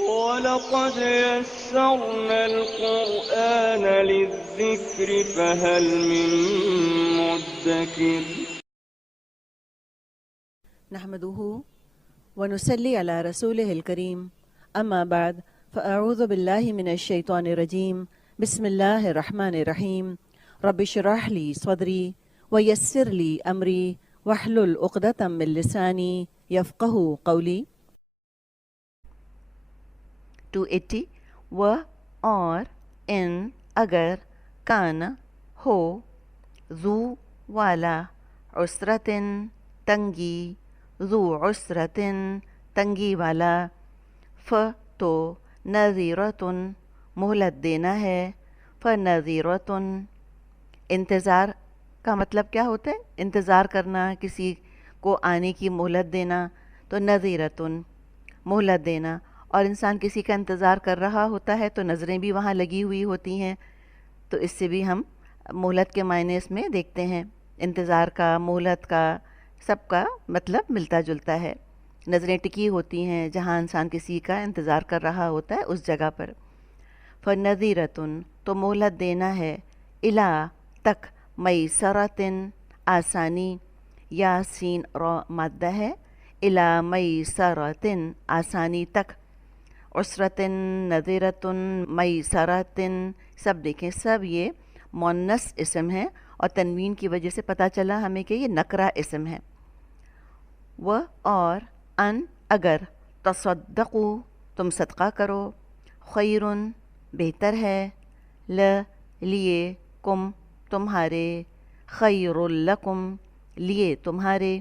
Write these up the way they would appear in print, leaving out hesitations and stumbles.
وَلَقَدْ يَسَّرْنَا الْقُرْآنَ لِلذِّكْرِ فَهَلْ مِن مُّدَّكِرٍ نحمده ونصلي على رسوله الكريم أما بعد فأعوذ بالله من الشيطان الرجيم بسم الله الرحمن الرحيم رب اشرح لي صدري ويسر لي أمري واحلل عقدة من لساني يفقهوا قولي 280 و اور ان اگر کان ہو ذو والا عسرتن تنگی ذو عسرتن تنگی والا تو نذیرتن مہلت دینا ہے فنذیرتن انتظار کا مطلب کیا ہوتا ہے؟ انتظار کرنا، کسی کو آنے کی مہلت دینا، تو نذیرتن مہلت دینا. اور انسان کسی کا انتظار کر رہا ہوتا ہے تو نظریں بھی وہاں لگی ہوئی ہوتی ہیں، تو اس سے بھی ہم مہلت کے معنی اس میں دیکھتے ہیں. انتظار کا، مہلت کا، سب کا مطلب ملتا جلتا ہے. نظریں ٹکی ہوتی ہیں جہاں انسان کسی کا انتظار کر رہا ہوتا ہے اس جگہ پر. فنذیرتن تو مہلت دینا ہے، الا تک، میسرتن آسانی، یا سین را مادہ ہے، الا میسرتن آسانی تک، عسرتن نذیرتن میسرتن سب دیکھیں، سب یہ مؤنث اسم ہے اور تنوین کی وجہ سے پتہ چلا ہمیں کہ یہ نکرہ اسم ہے. و اور ان اگر تصدقو تم صدقہ کرو، خیرن بہتر ہے، لیے کم تمہارے، خیر لکم لیے تمہارے،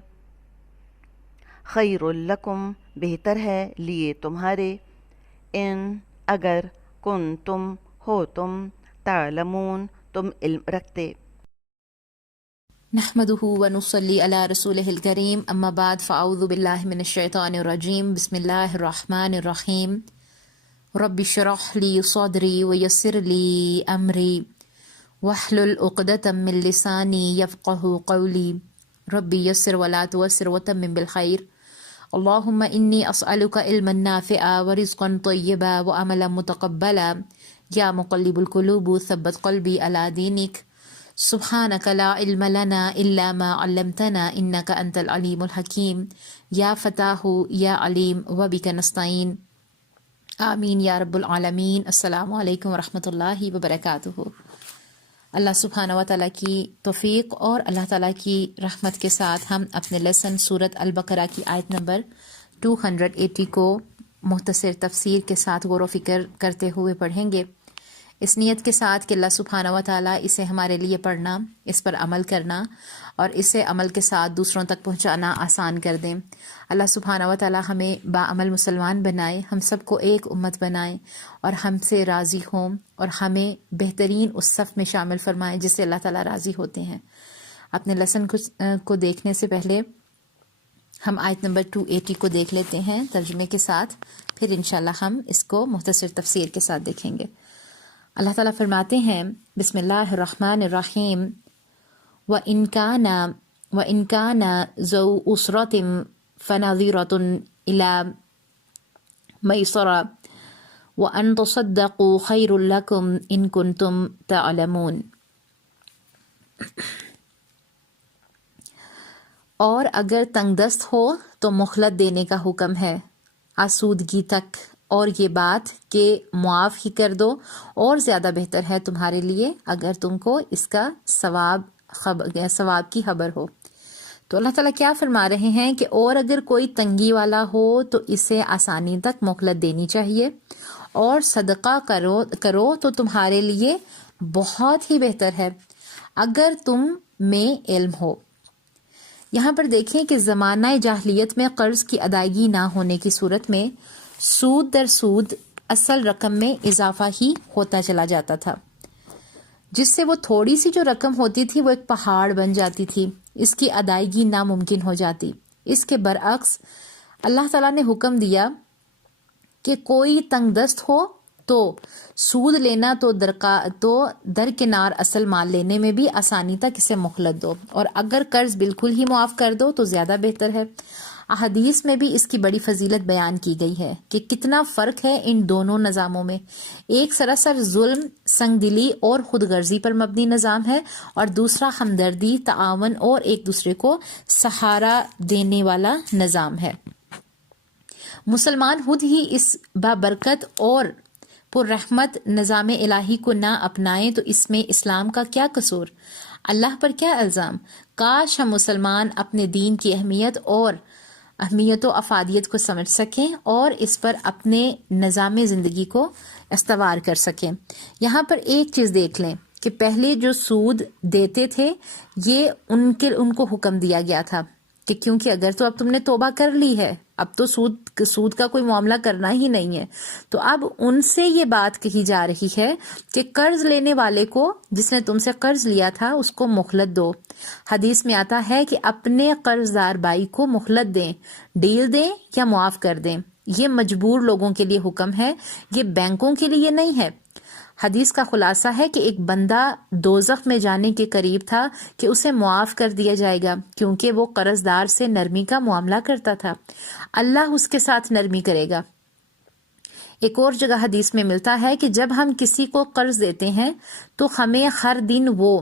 خیر لکم بہتر ہے لیے تمہارے، ان اگر کن تم ہو تم، تعلمون تم علم رکھتے. نحمده ونصلي على رسوله الكريم اما بعد فاعوذ بالله من الشيطان الرجيم بسم الله الرحمن الرحيم رب اشرح لي صدري ويسر لي امري واحلل عقدة من لساني يفقهوا قولي ربي يسر ولا تعسر وتمم بالخير اللهم إني أسألك علما نافعا ورزقا طيبا وعملا متقبلا يا مقلب القلوب ثبت قلبي على دينك سبحانك لا علم لنا إلا ما علمتنا إنك أنت العليم الحكيم يا فتاه يا عليم وبك نستعين آمین یا رب العالمین. السلام علیکم ورحمۃ اللہ وبرکاتہ. اللہ سبحانہ و تعالیٰ کی توفیق اور اللہ تعالیٰ کی رحمت کے ساتھ ہم اپنے لیسن سورت البقرہ کی آیت نمبر 280 کو مختصر تفسیر کے ساتھ غور و فکر کرتے ہوئے پڑھیں گے، اس نیت کے ساتھ کہ اللہ سبحانہ و تعالیٰ اسے ہمارے لیے پڑھنا، اس پر عمل کرنا اور اسے عمل کے ساتھ دوسروں تک پہنچانا آسان کر دیں. اللہ سبحانہ و تعالیٰ ہمیں باعمل مسلمان بنائے، ہم سب کو ایک امت بنائے اور ہم سے راضی ہوں اور ہمیں بہترین اس صف میں شامل فرمائے جس سے اللہ تعالیٰ راضی ہوتے ہیں. اپنے لیسن کو دیکھنے سے پہلے ہم آیت نمبر 280 کو دیکھ لیتے ہیں ترجمے کے ساتھ، پھر انشاءاللہ ہم اس کو مختصر تفسیر کے ساتھ دیکھیں گے. اللہ تعالیٰ فرماتے ہیں بسم اللہ الرحمن الرحیم وَإِن كَانَ ذَوْ أُسْرَةٍ فَنَظِرَةٌ إِلَى مَيْسَرَةٍ وَأَن تَصَدَّقُوا خَيْرٌ لَكُمْ إِن كُنتُمْ تَعْلَمُونَ. اور اگر تنگ دست ہو تو مہلت دینے کا حکم ہے آسودگی تک، اور یہ بات کہ معاف ہی کر دو اور زیادہ بہتر ہے تمہارے لیے اگر تم کو اس کا ثواب کی خبر ہو. تو اللہ تعالیٰ کیا فرما رہے ہیں کہ اور اگر کوئی تنگی والا ہو تو اسے آسانی تک مہلت دینی چاہیے، اور صدقہ کرو تو تمہارے لیے بہت ہی بہتر ہے اگر تم میں علم ہو. یہاں پر دیکھیں کہ زمانہ جاہلیت میں قرض کی ادائیگی نہ ہونے کی صورت میں سود در سود اصل رقم میں اضافہ ہی ہوتا چلا جاتا تھا، جس سے وہ تھوڑی سی جو رقم ہوتی تھی وہ ایک پہاڑ بن جاتی تھی، اس کی ادائیگی ناممکن ہو جاتی. اس کے برعکس اللہ تعالیٰ نے حکم دیا کہ کوئی تنگ دست ہو تو سود لینا تو درکنار اصل مال لینے میں بھی آسانی تک اسے مہلت دو، اور اگر قرض بالکل ہی معاف کر دو تو زیادہ بہتر ہے. احادیث میں بھی اس کی بڑی فضیلت بیان کی گئی ہے کہ کتنا فرق ہے ان دونوں نظاموں میں. ایک سراسر ظلم، سنگ دلی اور خود غرضی پر مبنی نظام ہے، اور دوسرا ہمدردی، تعاون اور ایک دوسرے کو سہارا دینے والا نظام ہے. مسلمان خود ہی اس بابرکت اور پر رحمت نظام الہی کو نہ اپنائیں تو اس میں اسلام کا کیا قصور، اللہ پر کیا الزام؟ کاش ہم مسلمان اپنے دین کی اہمیت و افادیت کو سمجھ سکیں اور اس پر اپنے نظام زندگی کو استوار کر سکیں. یہاں پر ایک چیز دیکھ لیں کہ پہلے جو سود دیتے تھے یہ ان کو حکم دیا گیا تھا کہ کیونکہ اگر تو اب تم نے توبہ کر لی ہے، اب تو سود کا کوئی معاملہ کرنا ہی نہیں ہے، تو اب ان سے یہ بات کہی جا رہی ہے کہ قرض لینے والے کو، جس نے تم سے قرض لیا تھا، اس کو مہلت دو. حدیث میں آتا ہے کہ اپنے قرض دار بھائی کو مہلت دیں، ڈیل دیں یا معاف کر دیں. یہ مجبور لوگوں کے لیے حکم ہے، یہ بینکوں کے لیے نہیں ہے. حدیث کا خلاصہ ہے کہ ایک بندہ دوزخ میں جانے کے قریب تھا کہ اسے معاف کر دیا جائے گا کیونکہ وہ قرض دار سے نرمی کا معاملہ کرتا تھا. اللہ اس کے ساتھ نرمی کرے گا. ایک اور جگہ حدیث میں ملتا ہے کہ جب ہم کسی کو قرض دیتے ہیں تو ہمیں ہر دن وہ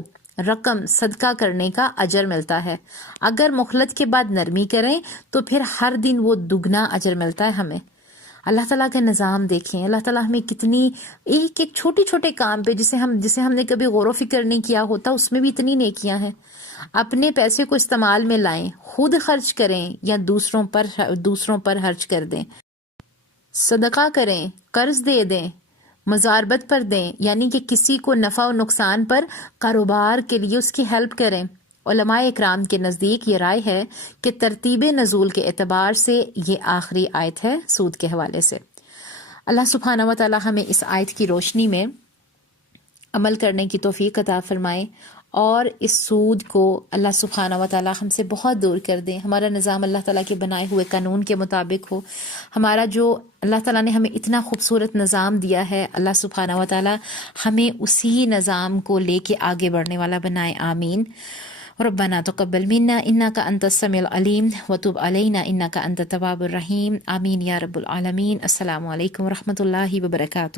رقم صدقہ کرنے کا اجر ملتا ہے. اگر مہلت کے بعد نرمی کریں تو پھر ہر دن وہ دگنا اجر ملتا ہے ہمیں. اللہ تعالیٰ کا نظام دیکھیں، اللہ تعالیٰ ہمیں کتنی ایک چھوٹے چھوٹے کام پہ جسے ہم نے کبھی غور و فکر نہیں کیا ہوتا، اس میں بھی اتنی نیکیاں ہیں. اپنے پیسے کو استعمال میں لائیں، خود خرچ کریں یا دوسروں پر خرچ کر دیں، صدقہ کریں، قرض دے دیں، مزاربت پر دیں، یعنی کہ کسی کو نفع و نقصان پر کاروبار کے لیے اس کی ہیلپ کریں. علماء اکرام کے نزدیک یہ رائے ہے کہ ترتیب نزول کے اعتبار سے یہ آخری آیت ہے سود کے حوالے سے. اللہ سبحانہ و تعالی ہمیں اس آیت کی روشنی میں عمل کرنے کی توفیق عطا فرمائے اور اس سود کو اللہ سبحانہ و تعالی ہم سے بہت دور کر دیں. ہمارا نظام اللہ تعالیٰ کے بنائے ہوئے قانون کے مطابق ہو. ہمارا جو اللہ تعالیٰ نے ہمیں اتنا خوبصورت نظام دیا ہے، اللہ سبحانہ و تعالی ہمیں اسی نظام کو لے کے آگے بڑھنے والا بنائے. آمین. ربنا تقبل منا انك انت السميع العليم وتب علينا انك انت التواب الرحيم. آمین یا رب العالمین. السلام علیکم ورحمۃ اللہ وبرکاتہ.